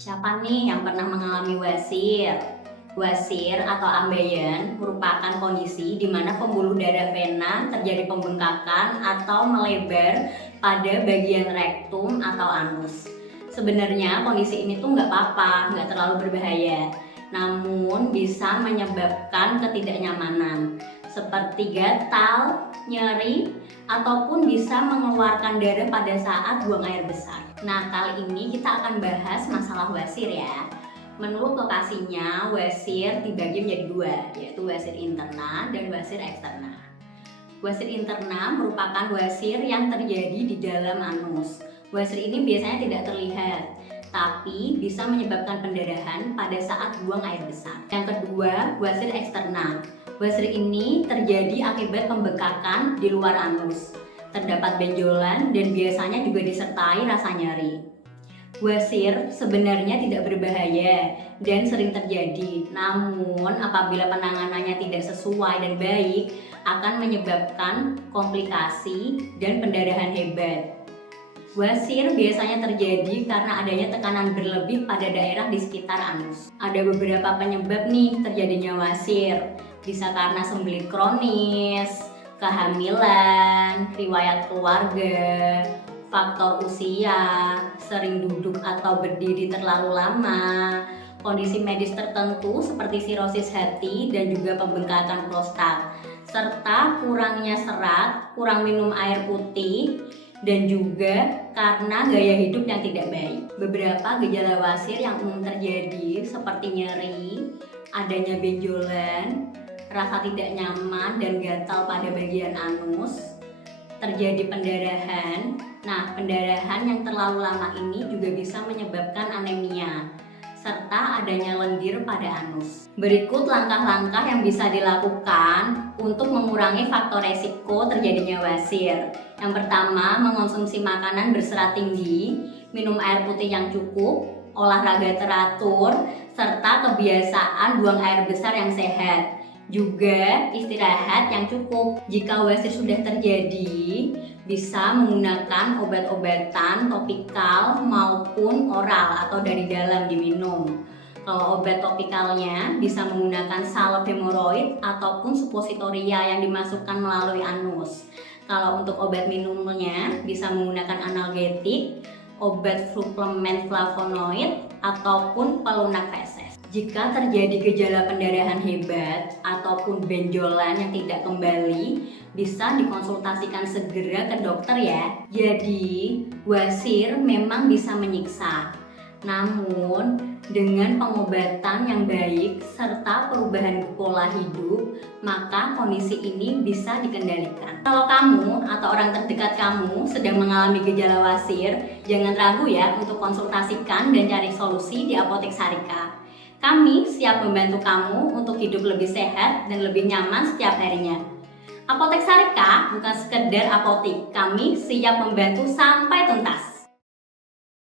Siapa nih yang pernah mengalami wasir? Wasir atau ambeien merupakan kondisi di mana pembuluh darah vena terjadi pembengkakan atau melebar pada bagian rektum atau anus. Sebenarnya kondisi ini tuh nggak apa-apa, nggak terlalu berbahaya. Namun bisa menyebabkan ketidaknyamanan seperti gatal, nyeri, ataupun bisa mengeluarkan darah pada saat buang air besar. Nah, kali ini kita akan bahas masalah wasir ya. Menurut lokasinya, wasir dibagi menjadi dua, yaitu wasir interna dan wasir eksterna. Wasir interna merupakan wasir yang terjadi di dalam anus. Wasir ini biasanya tidak terlihat, tapi bisa menyebabkan pendarahan pada saat buang air besar. Yang kedua, wasir eksterna. Wasir ini terjadi akibat pembengkakan di luar anus. Terdapat benjolan dan biasanya juga disertai rasa nyeri. Wasir sebenarnya tidak berbahaya dan sering terjadi, namun apabila penanganannya tidak sesuai dan baik akan menyebabkan komplikasi dan pendarahan hebat. Wasir biasanya terjadi karena adanya tekanan berlebih pada daerah di sekitar anus. Ada beberapa penyebab nih terjadinya wasir, bisa karena sembelit kronis, kehamilan, riwayat keluarga, faktor usia, sering duduk atau berdiri terlalu lama, kondisi medis tertentu seperti sirosis hati dan juga pembengkakan prostat, serta kurangnya serat, kurang minum air putih, dan juga karena gaya hidup yang tidak baik. Beberapa gejala wasir yang umum terjadi seperti nyeri, adanya benjolan, rasa tidak nyaman dan gatal pada bagian anus, terjadi pendarahan. Nah, pendarahan yang terlalu lama ini juga bisa menyebabkan anemia serta adanya lendir pada anus. Berikut langkah-langkah yang bisa dilakukan untuk mengurangi faktor resiko terjadinya wasir. Yang pertama, mengonsumsi makanan berserat tinggi, minum air putih yang cukup, olahraga teratur, serta kebiasaan buang air besar yang sehat. Juga istirahat yang cukup. Jika wasir sudah terjadi, bisa menggunakan obat-obatan topikal maupun oral atau dari dalam diminum. Kalau obat topikalnya bisa menggunakan salep hemoroid ataupun suppositoria yang dimasukkan melalui anus. Kalau untuk obat minumnya bisa menggunakan analgetik, obat suplemen flavonoid ataupun pelunak feses. Jika terjadi gejala pendarahan hebat ataupun benjolan yang tidak kembali, bisa dikonsultasikan segera ke dokter ya. Jadi, wasir memang bisa menyiksa. Namun, dengan pengobatan yang baik serta perubahan pola hidup, maka kondisi ini bisa dikendalikan. Kalau kamu atau orang terdekat kamu sedang mengalami gejala wasir, jangan ragu ya untuk konsultasikan dan cari solusi di Apotek Sarika. Kami siap membantu kamu untuk hidup lebih sehat dan lebih nyaman setiap harinya. Apotek Sarika bukan sekedar apotik, kami siap membantu sampai tuntas.